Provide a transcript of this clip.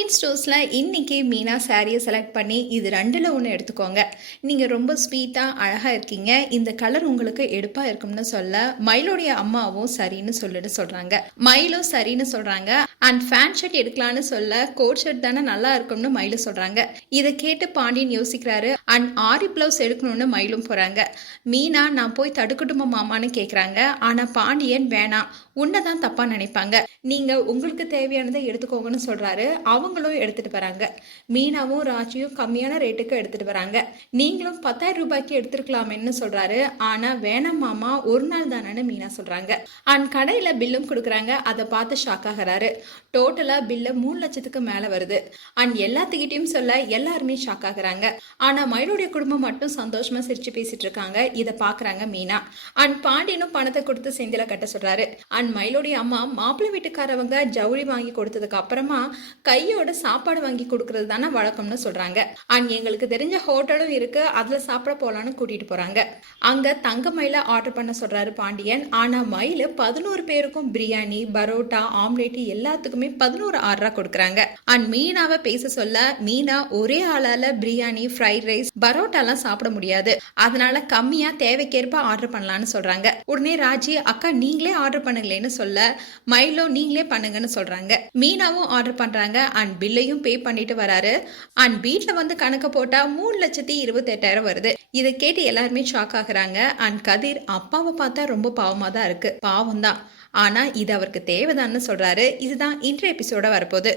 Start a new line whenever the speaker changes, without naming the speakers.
பாண்டியன் ஸ்டோர்ஸில் இன்றைக்கி மீனா சாரியை செலக்ட் பண்ணி இது ரெண்டில் ஒன்று எடுத்துக்கோங்க. நீங்கள் ரொம்ப ஸ்வீட்டாக அழகாக இருக்கீங்க. இந்த கலர் உங்களுக்கு எடுப்பாக இருக்கும்னு சொல்ல மயிலோடைய அம்மாவும் சரின்னு சொல்லிட்டு சொல்கிறாங்க மயிலும் சரின்னு சொல்கிறாங்க அண்ட் ஃபேன் ஷர்ட் எடுக்கலான்னு சொல்ல கோட் ஷர்ட் தானே நல்லா இருக்கும்னு மயிலும் சொல்கிறாங்க இதை கேட்டு பாண்டியன் யோசிக்கிறாரு. அண்ட் ஆரி ப்ளவுஸ் எடுக்கணும்னு மயிலும் போகிறாங்க மீனா நான் போய் தடுக்கட்டுமா மாமான்னு கேட்குறாங்க ஆனால் பாண்டியன் வேணாம். உன்னை தான் தப்பாக நினைப்பாங்க. நீங்கள் உங்களுக்கு தேவையானதை எடுத்துக்கோங்கன்னு சொல்கிறாரு அவங்க அவங்களும் எடுத்துகிட்டு வராங்க. மீனாவும் ராஜியும் கம்மியான ரேட்டுக்கு எடுத்துகிட்டு வராங்க. நீங்களும் பத்தாயிரம் ரூபாய்க்கு எடுத்துருக்கலாமேன்னு சொல்கிறாரு ஆனால் வேணாம் மாமா ஒரு நாள் தானேன்னு மீனா சொல்கிறாங்க அண்ட் கடையில் பில்லும் கொடுக்குறாங்க. அதை பார்த்து ஷாக் ஆகுறாரு. டோட்டலாக பில்லு மூணு லட்சத்துக்கு மேலே வருது. அண்ட் எல்லாத்துக்கிட்டையும் சொல்ல எல்லாருமே ஷாக் ஆகுறாங்க. ஆனால் மயிலுடைய குடும்பம் மட்டும் சந்தோஷமாக சிரிச்சு பேசிட்டு இருக்காங்க. இதை பார்க்குறாங்க மீனா. அண்ட் பாண்டியனும் பணத்தை கொடுத்து செந்தில கட்ட சொல்றாரு. அண்ட் மயிலுடைய அம்மா மாப்பிள்ளை வீட்டுக்காரவங்க ஜவுளி வாங்கி கொடுத்ததுக்கு அப்புறமா கையோட சாப்பாடு வாங்கி கொடுக்கறது தானே வழக்கம்னு சொல்றாங்க. அண்ட் எங்களுக்கு தெரிஞ்ச ஹோட்டலும் இருக்கு அதுல சாப்பிட போலான்னு கூட்டிட்டு போறாங்க. அங்க தங்க மயில ஆர்டர் பண்ண சொல்றாரு பாண்டியன். ஆனா மயில பதினோரு பேருக்கும் பிரியாணி பரோட்டா ஆம்லேட் எல்லாத்துக்குமே பதினோரு ஆர்டரா கொடுக்குறாங்க. அண்ட் மீனாவை பேச சொல்ல மீனா ஒரே ஆளால பிரியாணி ஃப்ரைட் ரைஸ் பரோட்டாலாம் சாப்பிட முடியாது. அதனால கம்மியா தேவைக்கேற்ப ஆர்டர் பண்ணலாம்னு சொல்றாங்க. உடனே ராஜி அக்கா நீங்களே ஆர்டர் பண்ணுங்களேன்னு சொல்ல மயிலோ நீங்களே பண்ணுங்கன்னு சொல்றாங்க. மீனாவும் ஆர்டர் பண்றாங்க. அண்ட் பில்லையும் பே பண்ணிட்டு வராரு. அண்ட் வீட்டில் வந்து கணக்கு போட்டா மூணு லட்சத்தி இருபத்தெட்டாயிரம் வருது. இதை கேட்டு எல்லாருமே ஷாக் ஆகுறாங்க. அண்ட் கதிர் அப்பாவை பார்த்தா ரொம்ப பாவமாக தான் இருக்கு. பாவம் தான் ஆனா இது அவருக்கு தேவைதான்னு சொல்றாரு. இதுதான் இன்றைய எபிசோட வரப்போகுது.